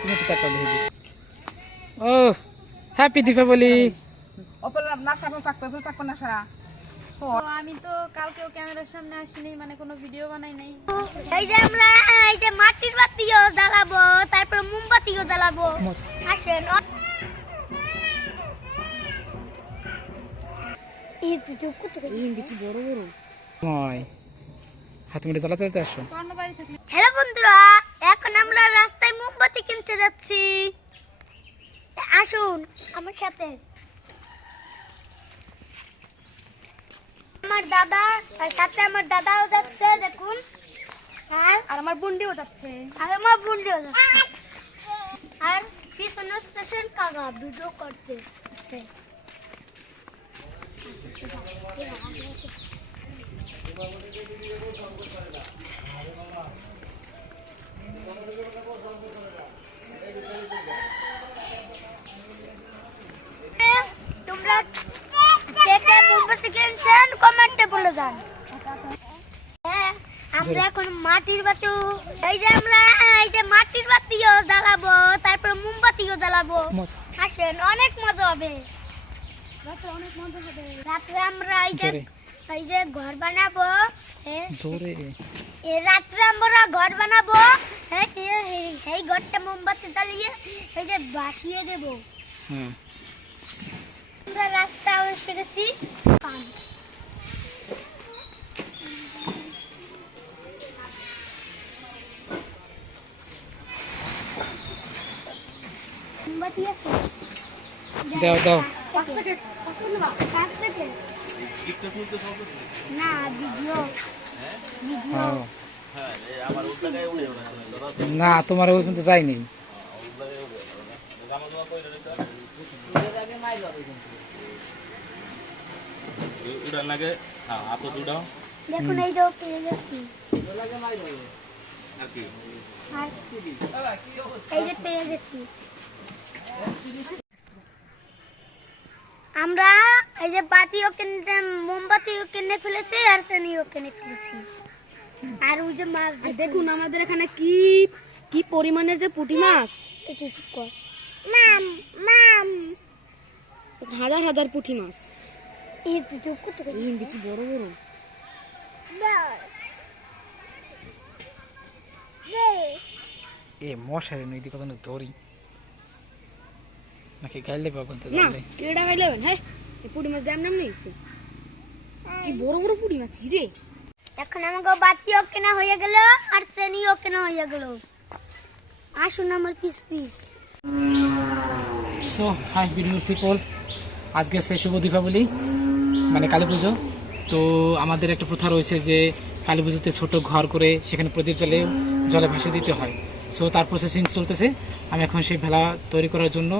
তুমি তো টাকা দিয়ে দিই। ও হ্যাপি দীপাবলি। আমি তো কালকেও ক্যামেরার সামনে আসিনি, মানে কোনো ভিডিও বানাই নাই। এই যে আমরা এই যে মাটির বাতিও জ্বালাবো, তারপর মোমবাতিও জ্বালাবো। আসেন। এই তো কত কি বড় বড়। নয় হাত মুড়ে জ্বালা চলতে আসো। হ্যালো বন্ধুরা, এখন আমরা রাস্তায় মোমবাতি কিনতে যাচ্ছি। আসুন আমার সাথে। আমার দাদা আর সাথে আমার দাদাও যাচ্ছে, দেখুন। আর আমার বুন্ডিও যাচ্ছে। আর পিছনে স্টেশন কাকা ভিডিও করতে। তোমরা কে কে মোমবাতি কিনছেন কমেন্টে বলে যান। আমরা এখন মাটির বাতি, এই যে আমরা এই যে মাটির বাতিও জ্বালাবো, তারপর মোমবাতিও জ্বালাবো। আসেন, অনেক মজা হবে। রাত্রে আমরা এই যে ঘর বানাবো। রাত্রে আমরা ঘর বানাবো। এই ঘরটা মোমবাতি জ্বালিয়ে এই যে বাসিয়ে দেব। আমরা রাস্তা এসে গেছি। মোমবাতি আছে? দাও দাও। 5 প্যাকেট না, ভিডিও না তোমার ওই পর্যন্ত যায়নি। দেখুন এই যে পেয়ে গেছি। এই যে পেয়ে গেছি। আমরা এই যে বাতিও কিনে, মোমবাতিও কিনে ফেলেছি, আর চানিও কিনে ফেলেছি। আর ওই যে মাছ দেখুন আমাদের এখানে কি কি পরিমাণের যে পুঁটি মাছ। একটু চুপ কর। মাম মাম হাজার হাজার পুঁটি মাছ। এই তো চুপ কত কি বড় বড়। এ মশারি নই দি কত ধরি নাকি গাইলে পাবো তো না গাইলে কেডা খাইলেন? হ্যাঁ, এই পুঁটি মাছ দাম নাম নেইছে। কি বড় বড় পুঁটি মাছ রে। এখন আমাকে বাতিও কেনা হয়ে গেল, আর চেনিও কেনা হয়ে গেল। আসুন আমার piece piece. So hi beautiful people, আজকে সেই শুভ দীপাবলি মানে কালী পুজো। তো আমাদের একটা প্রথা রয়েছে যে কালী পুজোতে ছোট ঘর করে সেখানে প্রদীপ জলে ভাসিয়ে দিতে হয়। সো তার প্রসেসিং চলতেছে। আমি এখন সেই ভেলা তৈরি করার জন্য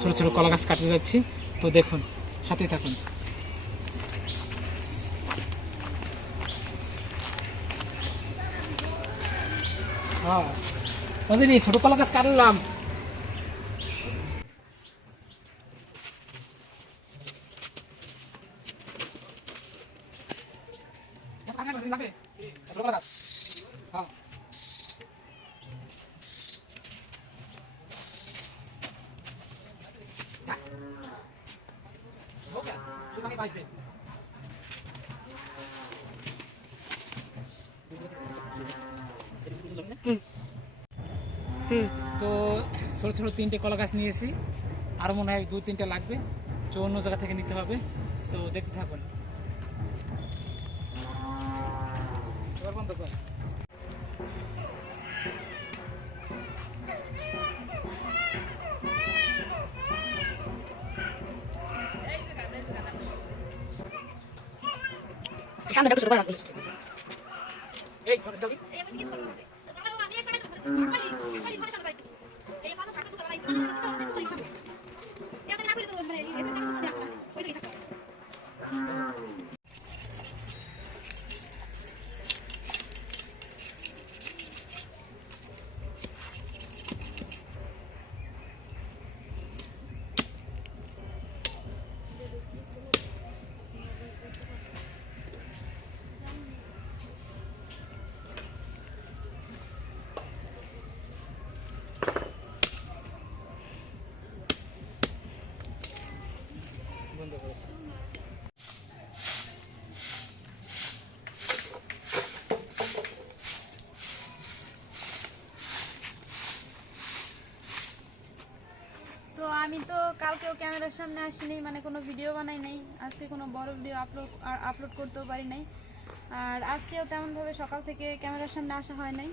ছোট ছোট কলা গাছ কাটতে যাচ্ছি। তো দেখুন, সাথেই থাকুন। হ্যাঁ বুঝলি, ছোট কলা গাছ কাটলাম। তো ছোট ছোট 3টে কলা গাছ নিয়েছি, আরো মনে হয় 2-3টা লাগবে, তো অন্য জায়গা থেকে নিতে হবে। তো দেখতে থাকুন। বন্ধ কর। সামনে শুরু করা এই ফোকাস দাও। তো কালকেও ক্যামেরার সামনে আসিনি, মানে কোনো ভিডিও বানাই নাই, আজকে কোনো বড় ভিডিও আপলোড করতেও পারি নাই। আর আজকেও তেমনভাবে সকাল থেকে ক্যামেরার সামনে আসা হয় নাই,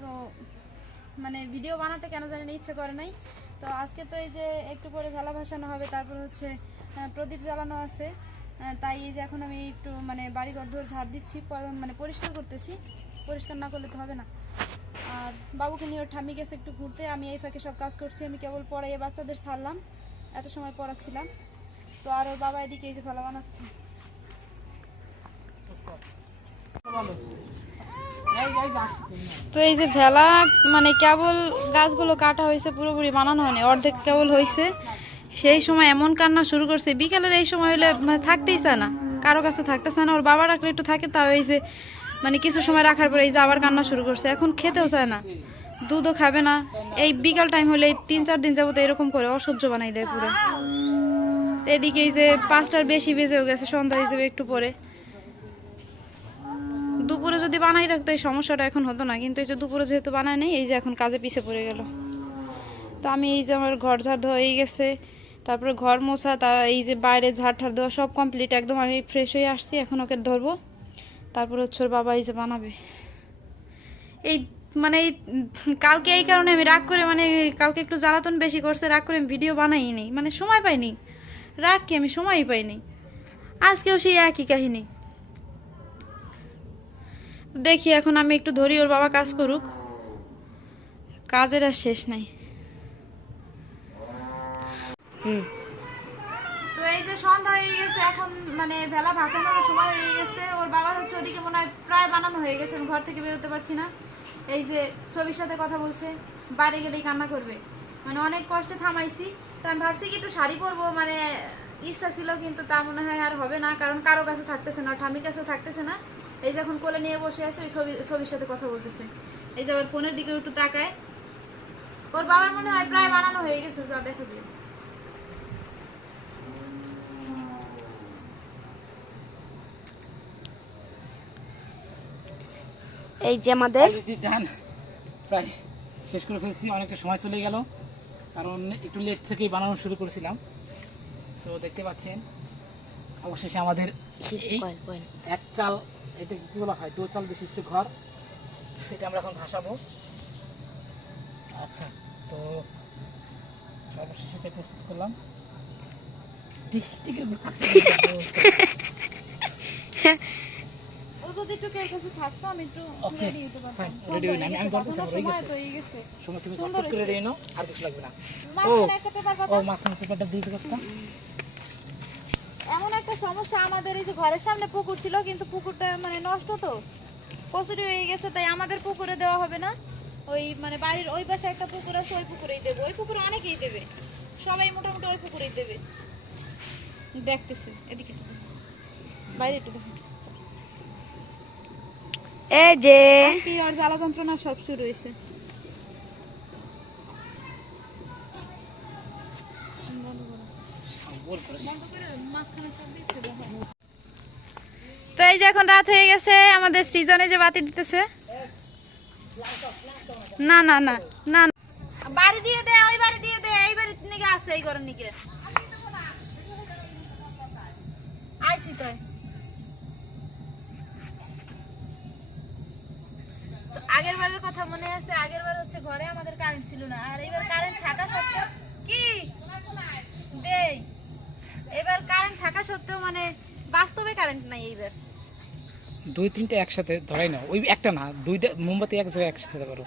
তো মানে ভিডিও বানাতে কেন জানি না ইচ্ছে করে নাই। তো আজকে তো এই যে একটু পরে ভেলা ভাসানো হবে, তারপর হচ্ছে প্রদীপ জ্বালানো আছে, তাই এই যে এখন আমি একটু মানে বাড়িঘর ধরে ঝাড় দিচ্ছি, মানে পরিষ্কার করতেছি, পরিষ্কার না করলে তো হবে না। আর বাবুকে নিয়ে ওর ঠাম্মি গেছে একটু ঘুরতে, আমি এই ফাঁকে সব কাজ করছি। আমি কেবল পড়াইয়ে বাচ্চাদের ছাড়লাম, এত সময় পড়াচ্ছিলাম। তো আর ওর বাবা এদিকে এই যে ভেলা বানাচ্ছে। তো এই যে ভেলা মানে কেবল গাছগুলো কাটা হয়েছে, পুরোপুরি বানানো হয়নি, অর্ধেক কেবল হয়েছে। সেই সময় এমন কান্না শুরু করছে, বিকেলের এই সময় হলে মানে থাকতেই চায় না, কারো কাছে থাকতে চায় না। ওর বাবা রাখলে একটু থাকে, তাও এই যে মানে কিছু সময় রাখার পরে এই যে আবার কান্না শুরু করছে। এখন খেতেও চায় না, দুধও খাবে না। এই বিকাল টাইম হলে 3-4 দিন যাবো তো এরকম করে অসহ্য বানাই দেয় পুরো। এদিকে এই যে 5টার বেশি বেজেও গেছে, সন্ধ্যা হিসেবে একটু পরে। দুপুরে যদি বানাই রাখতো এই সমস্যাটা এখন হতো না, কিন্তু এই যে দুপুরে যেহেতু বানায় নেই, এই যে এখন কাজে পিছে পড়ে গেল। তো আমি এই যে আমার ঘর ঝাড় দেওয়া হয়ে গেছে, তারপরে ঘর মোছা, এই যে বাইরে ঝাড় ঠাড় দেওয়া সব কমপ্লিট, একদম আমি ফ্রেশ হয়ে আসছি। এখন ওকে ধরবো, তারপর হচ্ছে ওর বাবা এই যে বানাবে। এই মানে এই কালকে এই কারণে আমি রাগ করে, মানে কালকে একটু জ্বালাতন বেশি করছে, রাগ করে আমি ভিডিও বানাই নি, মানে সময় পাইনি। রাগ কি, আমি সময়ই পাইনি। আজকেও সেই একই কাহিনী। দেখি এখন আমি একটু ধরি, ওর বাবা কাজ করুক, কাজের আর শেষ নাই। তো এই যে সন্ধ্যা হয়ে গেছে, এখন মানে ভেলা ভাসানোর সময় হয়ে গেছে। ওর বাবার হচ্ছে ওদিকে মনে হয় প্রায় বানানো হয়ে গেছে, আমি ঘর থেকে বেরোতে পারছি না। এই যে ছবির সাথে কথা বলছে, বাইরে গেলেই কান্না করবে, মানে অনেক কষ্টে থামাইছি। তো আমি ভাবছি কি একটু শাড়ি পরবো, মানে ইচ্ছা ছিল, কিন্তু তা মনে হয় আর হবে না, কারণ কারো কাছে থাকতেছে না, ঠামির কাছে থাকতেছে না। এই যে এখন কোলে নিয়ে বসে আছে, ওই ছবির সাথে কথা বলতেছে। এই যে আবার ফোনের দিকে একটু তাকায়। ওর বাবার মনে হয় প্রায় বানানো হয়ে গেছে, যা দেখা যায়। এই যে আমাদের ডান প্রায় শেষ করে ফেলছি, অনেকটা সময় চলে গেল, কারণ একটু লেট থেকেই বানানো শুরু করেছিলাম। তো দেখতে পাচ্ছেন অবশেষে আমাদের এই এক চাল, এটা কি বলা হয়, 2 চাল বিশিষ্ট ঘর, সেটা আমরা এখন ভাসাবো। আচ্ছা, তো সর্বশেষে এটা প্রস্তুত করলাম। ও যদি একটু কেউ কাছে থাকতো, আমি একটু ওকে রেডি হতে পারতাম। রেডি হই না, আমি ধরতেছি, আমার হয়ে সময় গেছে। তো হয়ে গেছে। সময় তুমি চটপট করে রেডি নাও, আর কিছু লাগবে না। মাঝখানে একটা পেপার ও মাঝখানে পেপারটা দিয়ে দিতে পারতাম। এমন একটা সমস্যা আমাদের, এই যে ঘরের সামনে পুকুর ছিল, কিন্তু পুকুরটা মানে নষ্ট, তো কচুরি হয়ে গেছে, তাই আমাদের পুকুরে দেওয়া হবে না। ওই মানে বাড়ির ওই পাশে একটা পুকুর আছে, ওই পুকুরেই দেবো। ওই পুকুরে অনেকেই দেবে, সবাই মোটামুটি ওই পুকুরেই দেবে। দেখতেছে এদিকে, বাইরে একটু দেখুন। এই যে কি আর জ্বালা যন্ত্রণা সব শুরু হয়েছে। তো এই যে এখন রাত হয়ে গেছে, আমাদের সৃজনে যে বাতি দিতেছে, না না না না, বাড়ি দিয়ে দে, ওই বাড়ি দিয়ে দে, এই বাড়ির নিকে আছে, এই ঘরের নিকে আইছি তো। আগের বারের কথা মনে আছে, আগের বার হচ্ছে ঘরে আমাদের কারেন্ট ছিল না, আর এবার কারেন্ট থাকা সত্ত্বেও কি দেই, এবার কারেন্ট থাকা সত্ত্বেও মানে বাস্তবে কারেন্ট নাই। এইবার 2-3টা একসাথে ধরাই না, ওই একটা না, 2টা মোমবাতি এক জায়গায় একসাথে দিতে পারো।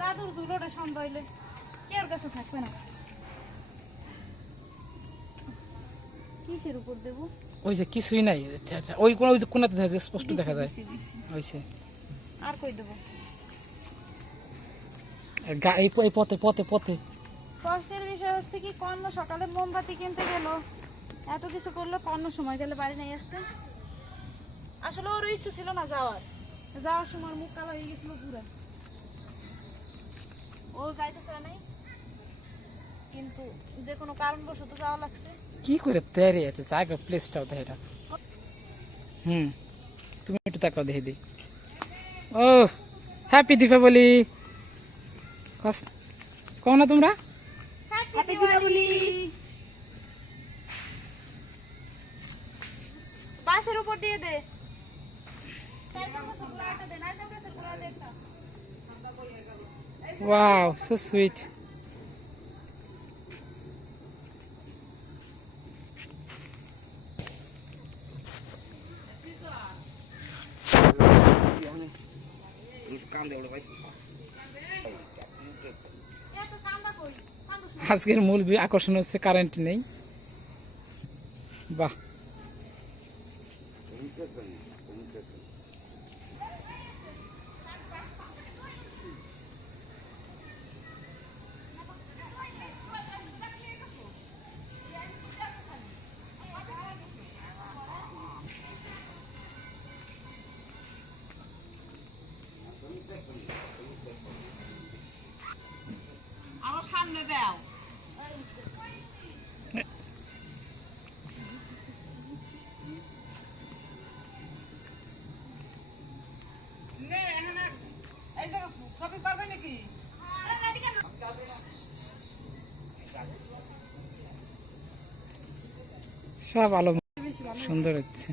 দাদুর ঝুলোটা সম্ভাইলে কেউ কাছে থাকবে না। কিসের উপর দেব? ওই যে কিছুই নাই, ওই কোন ওই কোনাতে দেখা যায়, স্পষ্ট দেখা যায় হইছে। আর কই দেব? এই পথে পথে পথে কষ্টের বিষয় হচ্ছে কি, কর্ণ সকালে মোমবাতি কিনতে গেল, এত কিছু করলো, কর্ণ সময় গেলে বাড়ি নাই আসতে। আসলে ওর ইচ্ছা ছিল না যাওয়ার সময় মুখ কালো হয়ে গেছিল পুরো, ও যাইতে চায় নাই। কিন্তু যে কোনো কারণবশত যাওয়া লাগছে। কি করে তেরে এটা জায়গা প্লেসটাও দেখে এটা। তুমি একটু তাকাও দেখে দিই। ও হ্যাপি দীপাবলি কও না তোমরা? হ্যাপি দিওয়ালি। বাসের উপর দিয়ে দে। Wow so sweet. আজকের মূল আকর্ষণ হচ্ছে কারেন্ট নেই। বাহ আমার সামনে দাও। শপিং করবে নাকি? সব আলো সুন্দর হচ্ছে।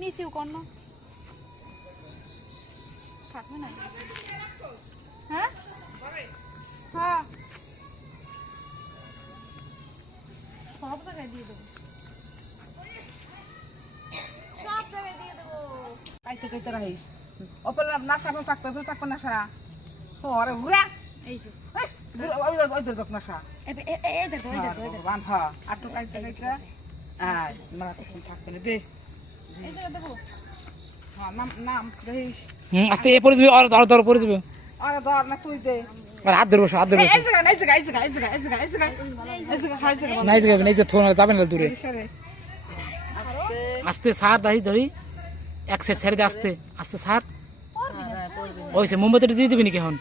মিসিউ করনো থাকবে না? হ্যাঁ হ্যাঁ সব জায়গায় দিয়ে দেবো, সব জায়গায় দিয়ে দেবো। কাইতে কাইতে রাখিস। ওপরে নাশা থাকবে, ওপরে থাকবে নাশা। ওরে ঘুরা। এই যে ওই দেখ নাশা। এই দেখো এই দেখো ভগবান হ্যাঁ আটু কাইতে কাইতে আয় মারা তখন থাকবে না দেশ। এই জায়গা দেবো। হ্যাঁ নাম নাম দেখিস। আস্তে এ পড়ে যাবে আর ধর পড়ে যাবে। আরে ধর না তুই দে। আর হাত ধরবো হাত ধরবো। এই জায়গা এই জায়গা এই জায়গা এই জায়গা এই জায়গা এই জায়গা এই জায়গা হাই জায়গা নাই যাবে নাই যে থোনা যাবে না দূরে। সরে আস্তে সার দাহি ধরি এক সাইড ছেড়ে দে আস্তে আস্তে সার। ওইসে মোমবাতিটা দিয়ে দিবি নাকি এখন?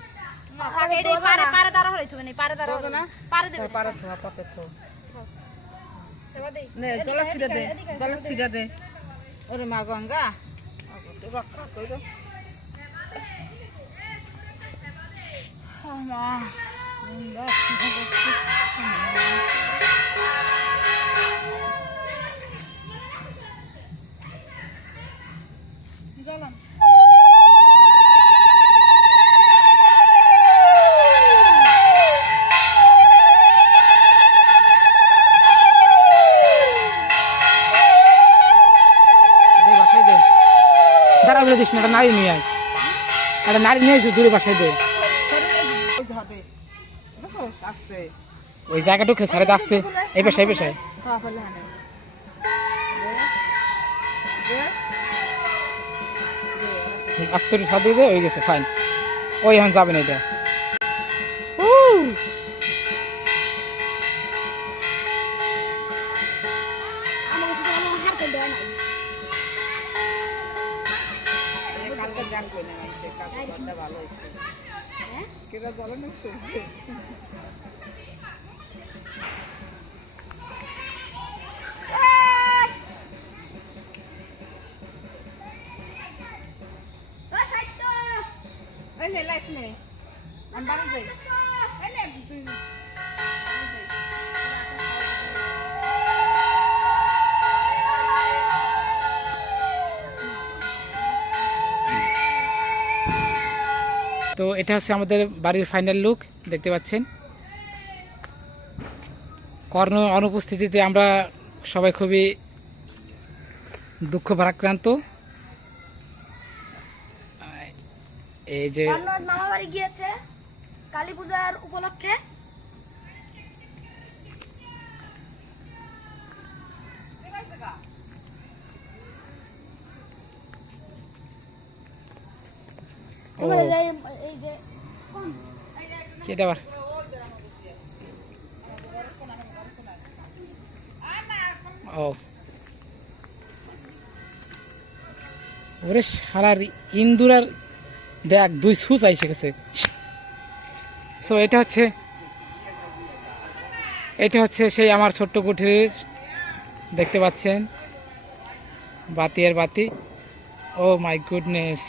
এটাই পারে পারে দাঁড়া হইতো না, পারে দাঁড়া হইতো না, পারে দেবে। পারে তো পাতে তো সেবা দেই নে জলা সিরা দে, জলা সিরা দে। ওরে মা গঙ্গা রক্ষা কইরো। মা গঙ্গা জলন দে বাসায় দে। দাঁড়া বলে দিস না, একটা নারী নিয়ে আয়। একটা নারী নিয়ে এসে দূরে বাসায় দে। ওই ধরে দেখো আসছে ওই জায়গাটুকু ছেড়ে দে আস্তে। এই পেশায় পেশায় খাওয়া ফেলে হানে দে আস্তে একটু সাথে দে হয়ে গেছে ফাইন। ওই এখন যাবে না এটা। কালকে গান কই না আইছে কালকে গানটা ভালো হইছে কেরা বলে না এই নে লাইট নে আমি বাড়ি যাই এই নে তুই তো এটা হচ্ছে আমাদের বাড়ির ফাইনাল লুক, দেখতে পাচ্ছেন। কর্ণ অনুপস্থিতিতে আমরা সবাই খুবই দুঃখ ভারাক্রান্ত। এই যে মামা বাড়ি গিয়েছে কালী পূজার উপলক্ষে। ও এই যে কেটা আবার ও ওরে শালার ইন্দুরার দেখ দুই সুচ আইসে গেছে। সো এটা হচ্ছে এটা হচ্ছে সেই আমার ছোট্ট কুঠির, দেখতে পাচ্ছেন বাতি আর বাতি। ও মাই গুডনেস।